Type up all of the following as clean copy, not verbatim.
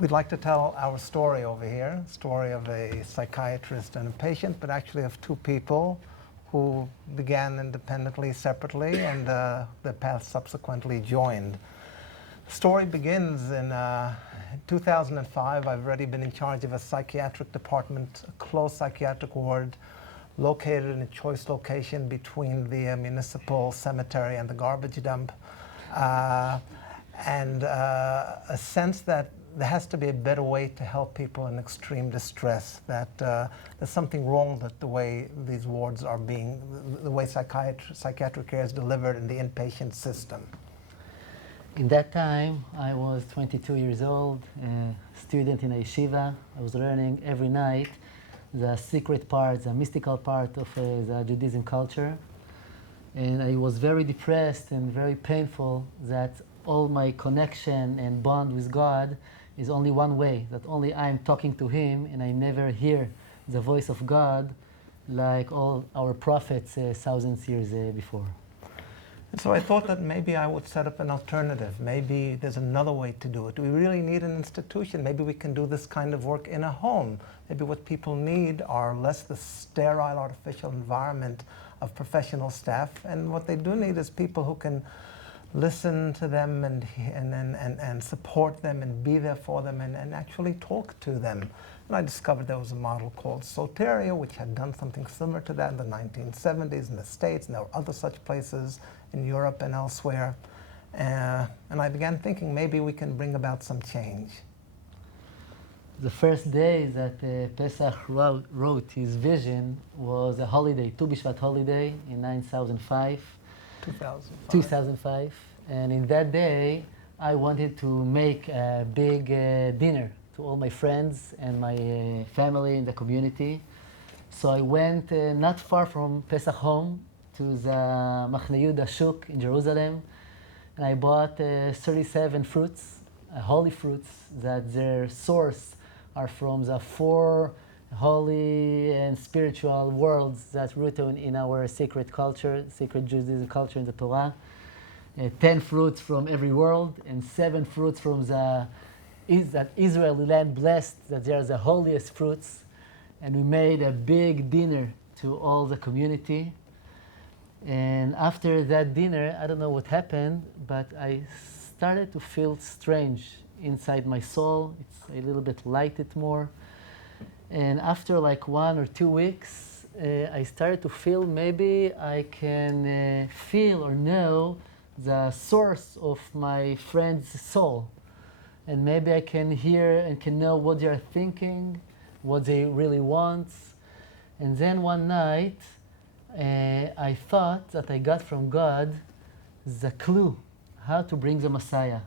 We'd like to tell our story over here, story of a psychiatrist and a patient, but actually of two people who began independently, separately, and their paths subsequently joined. The story begins in 2005. I've already been in charge of a psychiatric department, a closed psychiatric ward, located in a choice location between the municipal cemetery and the garbage dump, and a sense that there has to be a better way to help people in extreme distress, that there's something wrong with the way these wards are being, the way psychiatric care is delivered in the inpatient system. In that time, I was 22 years old, a student in a yeshiva. I was learning every night the secret part, the mystical part of the Judaism culture. And I was very depressed and very painful that all my connection and bond with God is only one way, that only I'm talking to Him and I never hear the voice of God like all our prophets thousands years before. And so I thought that maybe I would set up an alternative. Maybe there's another way to do it. Do we really need an institution? Maybe we can do this kind of work in a home. Maybe what people need are less the sterile, artificial environment of professional staff, and what they do need is people who can listen to them and support them and be there for them and actually talk to them. And I discovered there was a model called Soteria, which had done something similar to that in the 1970s in the States, and there were other such places in Europe and elsewhere. And I began thinking maybe we can bring about some change. The first day that Pesach wrote his vision was a holiday, Tu B'Shvat holiday in 2005. And in that day, I wanted to make a big dinner to all my friends and my family in the community. So I went not far from Pesach home to the Machne Yehuda Shuk in Jerusalem, and I bought 37 fruits, holy fruits, that their source are from the 4 holy and spiritual worlds that's rooted in our sacred culture, sacred Judaism culture in the Torah. 10 fruits from every world and 7 fruits from that Israeli land blessed, that they are the holiest fruits. And we made a big dinner to all the community. And after that dinner, I don't know what happened, but I started to feel strange inside my soul. It's a little bit lighted more. And after like 1 or 2 weeks, I started to feel maybe I can feel or know the source of my friend's soul. And maybe I can hear and can know what they are thinking, what they really want. And then one night, I thought that I got from God the clue how to bring the Messiah.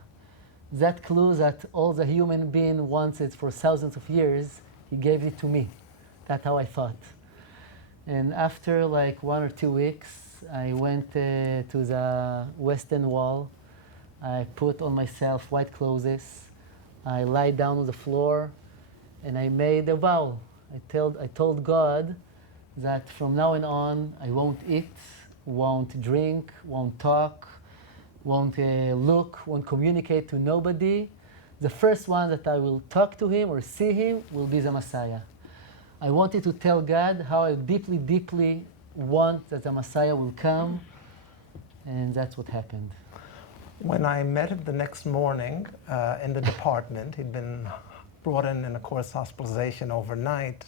That clue that all the human being wanted for thousands of years, He gave it to me. That's how I thought. And after like 1 or 2 weeks, I went to the Western Wall. I put on myself white clothes. I lied down on the floor, and I made a vow. I told God that from now on, I won't eat, won't drink, won't talk, won't look, won't communicate to nobody. The first one that I will talk to Him or see Him will be the Messiah. I wanted to tell God how I deeply, deeply want that the Messiah will come, and that's what happened. When I met him the next morning in the department, he'd been brought in a course hospitalization overnight.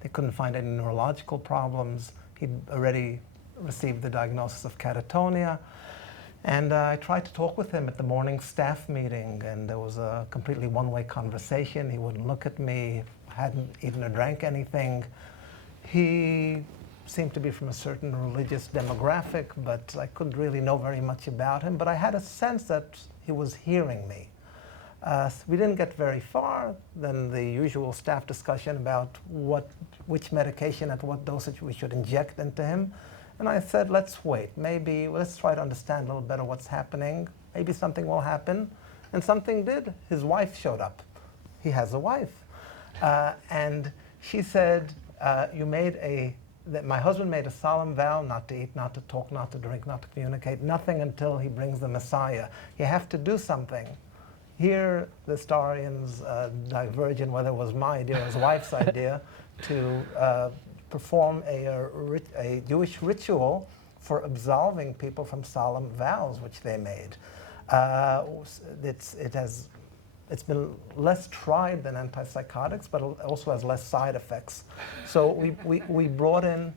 They couldn't find any neurological problems. He'd already received the diagnosis of catatonia. And I tried to talk with him at the morning staff meeting, and there was a completely one-way conversation. He wouldn't look at me, hadn't eaten or drank anything. He seemed to be from a certain religious demographic, but I couldn't really know very much about him. But I had a sense that he was hearing me. We didn't get very far than the usual staff discussion about which medication at what dosage we should inject into him. And I said, let's wait. Maybe let's try to understand a little better what's happening. Maybe something will happen. And something did. His wife showed up. He has a wife. And she said, that my husband made a solemn vow not to eat, not to talk, not to drink, not to communicate, nothing until he brings the Messiah. You have to do something. Here, the historians diverge in whether it was my idea or his wife's idea to perform a Jewish ritual for absolving people from solemn vows which they made. It's been less tried than antipsychotics, but also has less side effects. So we brought in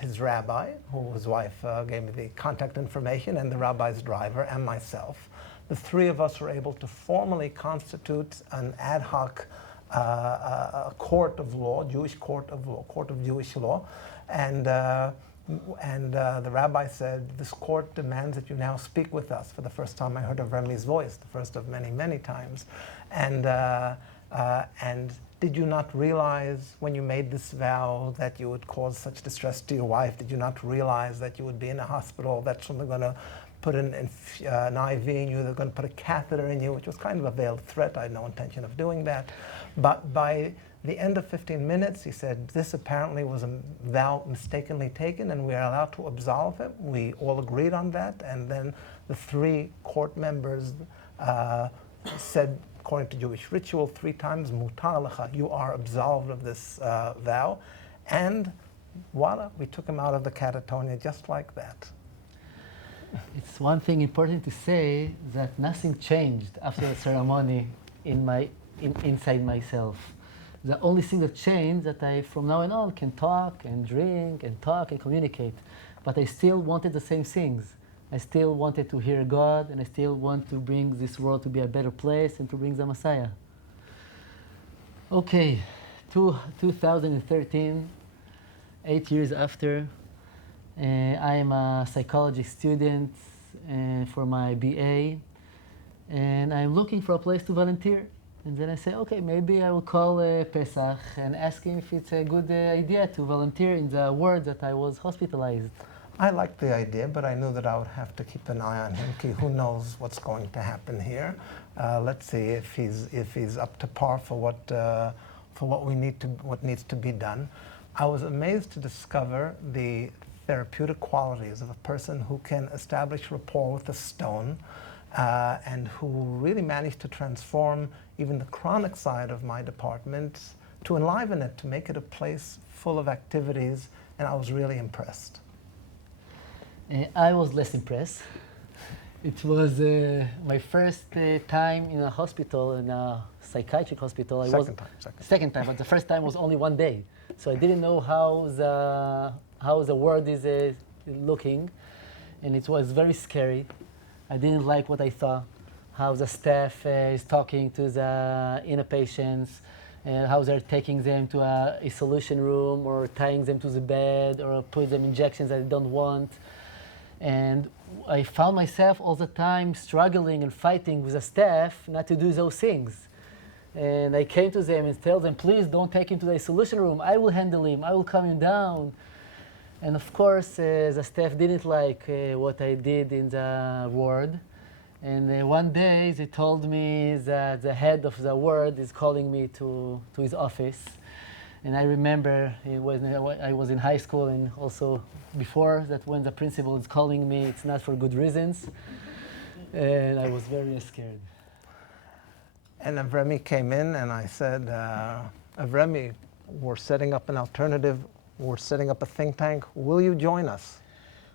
his rabbi, who his wife gave me the contact information, and the rabbi's driver, and myself. The three of us were able to formally constitute an ad hoc court of law, Jewish court of Jewish law, and the rabbi said, "This court demands that you now speak with us." For the first time, I heard of Remi's voice, the first of many, many times. And did you not realize when you made this vow that you would cause such distress to your wife? Did you not realize that you would be in a hospital, that someone's going to put an IV in you, they're going to put a catheter in you, which was kind of a veiled threat. I had no intention of doing that. But by the end of 15 minutes, he said, this apparently was a vow mistakenly taken, and we are allowed to absolve him. We all agreed on that, and then the three court members said, according to Jewish ritual, 3 times, mutar lecha, you are absolved of this vow. And voila, we took him out of the catatonia just like that. It's one thing important to say that nothing changed after the ceremony inside myself. The only thing that changed that I, from now on, can talk and drink and talk and communicate. But I still wanted the same things. I still wanted to hear God, and I still want to bring this world to be a better place and to bring the Messiah. Okay, 2013, 8 years after, I am a psychology student for my BA, and I'm looking for a place to volunteer. And then I say, okay, maybe I will call Pesach and ask him if it's a good idea to volunteer in the ward that I was hospitalized. I liked the idea, but I knew that I would have to keep an eye on him. Who knows what's going to happen here? Let's see if he's up to par for what needs to be done. I was amazed to discover the therapeutic qualities of a person who can establish rapport with a stone, and who really managed to transform even the chronic side of my department, to enliven it, to make it a place full of activities, and I was really impressed. I was less impressed. It was my first time in a hospital, in a psychiatric hospital. Second time, but the first time was only 1 day. So I didn't know how the ward is looking, and it was very scary. I didn't like what I saw, how the staff is talking to the inner patients, and how they're taking them to a isolation room or tying them to the bed or put them injections that they don't want. And I found myself all the time struggling and fighting with the staff not to do those things. And I came to them and tell them, please don't take him to the isolation room. I will handle him. I will calm him down. And of course, the staff didn't like what I did in the ward. And one day they told me that the head of the ward is calling me to his office. And I remember I was in high school, and also before that, when the principal is calling me, it's not for good reasons. And I was very scared. And Avremi came in, and I said, Avremi, we're setting up an alternative. We're setting up a think tank. Will you join us?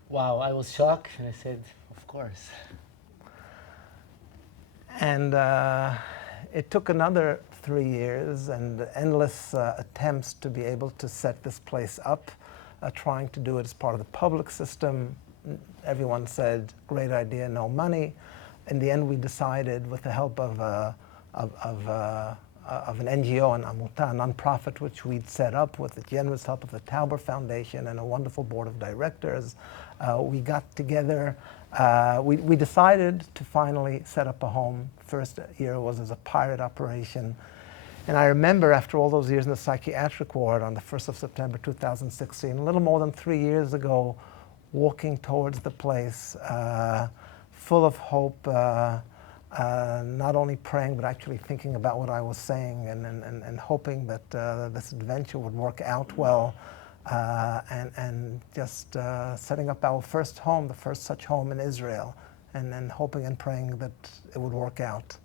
Wow, I was shocked, and I said, of course. And it took another 3 years and endless attempts to be able to set this place up, trying to do it as part of the public system. Everyone said, great idea, no money. In the end, we decided, with the help of an NGO, an amuta, a nonprofit, which we'd set up with the generous help of the Tauber Foundation and a wonderful board of directors. We got together. We decided to finally set up a home. First year was as a pilot operation. And I remember, after all those years in the psychiatric ward, on the 1st of September 2016, a little more than 3 years ago, walking towards the place, full of hope, not only praying, but actually thinking about what I was saying, and hoping that this adventure would work out well, and just setting up our first home, the first such home in Israel. and then hoping and praying that it would work out?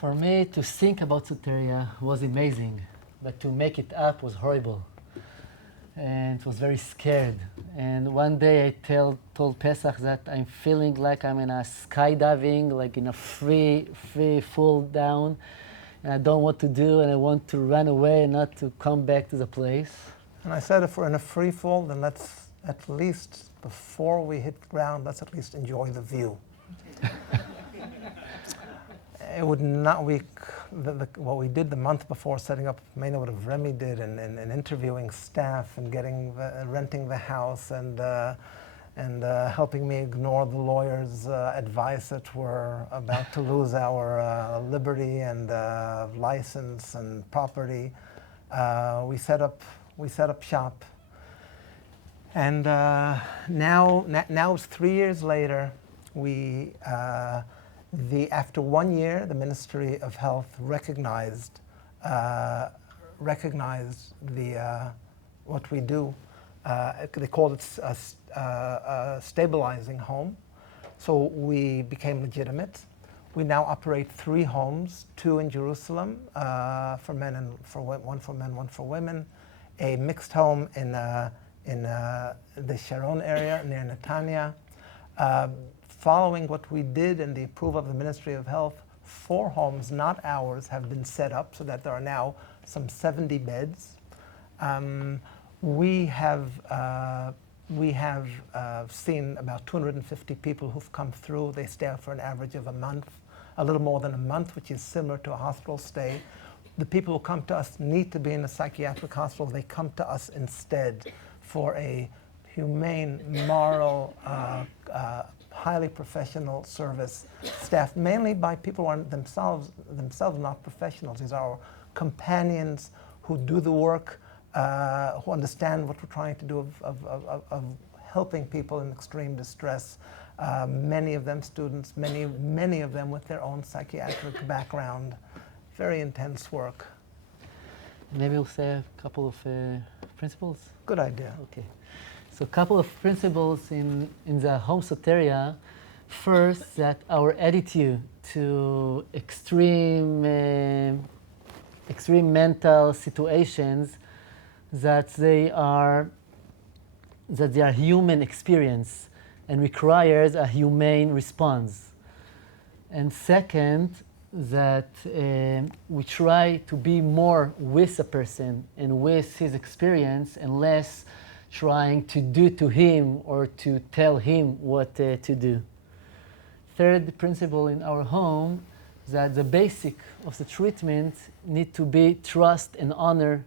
For me, to think about Soteria was amazing, but to make it up was horrible. And it was very scared. And one day I told Pesach that I'm feeling like I'm in a skydiving, like in a free fall down. And I don't know what to do, and I want to run away and not to come back to the place. And I said, if we're in a free fall, then let's at least, before we hit the ground, let's at least enjoy the view. It would not, what we did the month before setting up, mainly what Remy did, and interviewing staff and renting the house and helping me ignore the lawyer's advice that we're about to lose our liberty and license and property. We set up shop. And now it's 3 years later. After 1 year, the Ministry of Health recognized what we do. They called it a stabilizing home. So we became legitimate. We now operate 3 homes, 2 in Jerusalem for men and one for men, one for women, a mixed home in the Sharon area near Netanya. Following what we did and the approval of the Ministry of Health, 4 homes, not ours, have been set up so that there are now some 70 beds. We have seen about 250 people who've come through. They stay for an average of a month, a little more than a month, which is similar to a hospital stay. The people who come to us need to be in a psychiatric hospital. They come to us instead for a humane, moral, highly professional service, staffed mainly by people who are themselves not professionals. These are our companions who do the work, who understand what we're trying to do of helping people in extreme distress. Many of them students, many of them with their own psychiatric background. Very intense work. Maybe we'll say a couple of principles. Good idea. Okay. So a couple of principles in the home Soteria. First, that our attitude to extreme mental situations, that they are human experience and requires a humane response. And second, that we try to be more with a person and with his experience and less trying to do to him or to tell him what to do. Third principle in our home is that the basic of the treatment need to be trust and honor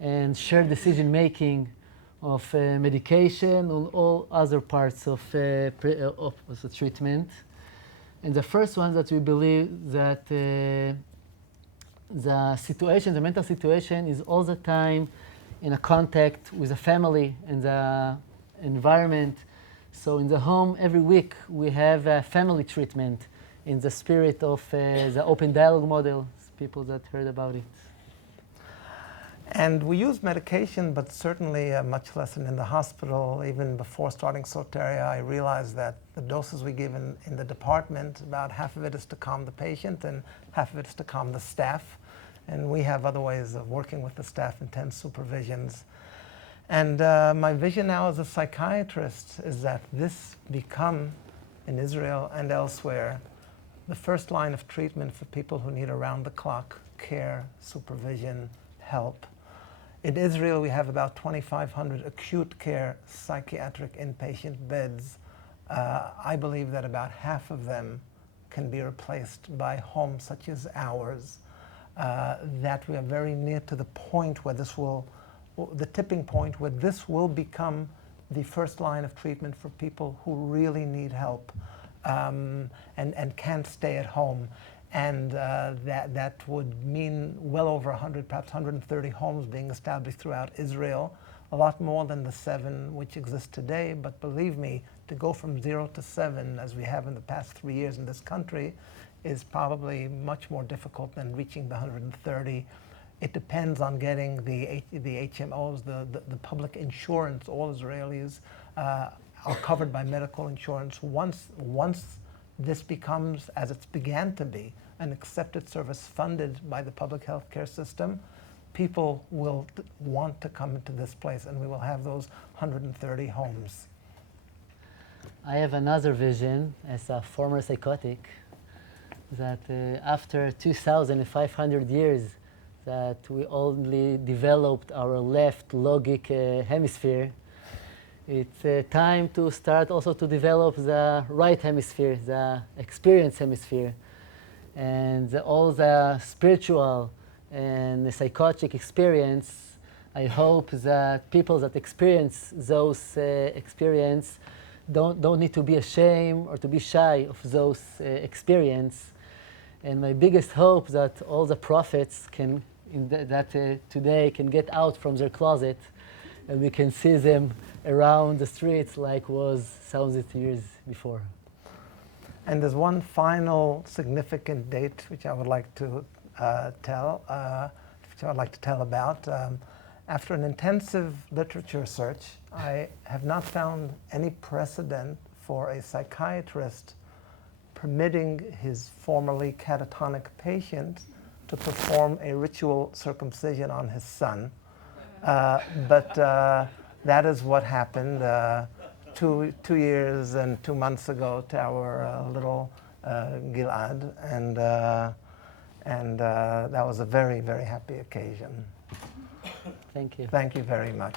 and shared decision making of medication and all other parts of the treatment. And the first one that we believe that the mental situation is all the time in a contact with the family and the environment. So in the home, every week we have a family treatment in the spirit of the open dialogue model, people that heard about it. And we use medication, but certainly much less than in the hospital. Even before starting Soteria, I realized that the doses we give in the department, about half of it is to calm the patient and half of it is to calm the staff. And we have other ways of working with the staff, intense supervisions. And my vision now as a psychiatrist is that this become, in Israel and elsewhere, the first line of treatment for people who need around-the-clock care, supervision, help. In Israel, we have about 2,500 acute care psychiatric inpatient beds. I believe that about half of them can be replaced by homes such as ours. That we are very near to the point where the tipping point where this will become the first line of treatment for people who really need help and can't stay at home. And that would mean well over 100, perhaps 130 homes being established throughout Israel, a lot more than the 7 which exist today. But believe me, to go from 0 to 7, as we have in the past 3 years in this country, is probably much more difficult than reaching the 130. It depends on getting the HMOs, the public insurance. All Israelis are covered by medical insurance. Once this becomes, as it's began to be, an accepted service funded by the public health care system, people will want to come into this place, and we will have those 130 homes. I have another vision as a former psychotic, that after 2,500 years that we only developed our left logic hemisphere, it's time to start also to develop the right hemisphere, the experience hemisphere. And all the spiritual and the psychotic experience, I hope that people that experience those experience don't need to be ashamed or to be shy of those experience. And my biggest hope that all the prophets can, today can get out from their closet and we can see them around the streets like was thousands of years before. And there's one final significant date which I would like to tell about. After an intensive literature search, I have not found any precedent for a psychiatrist permitting his formerly catatonic patient to perform a ritual circumcision on his son. But that is what happened 2 years and 2 months ago to our little Gilad, and that was a very, very happy occasion. Thank you. Thank you very much.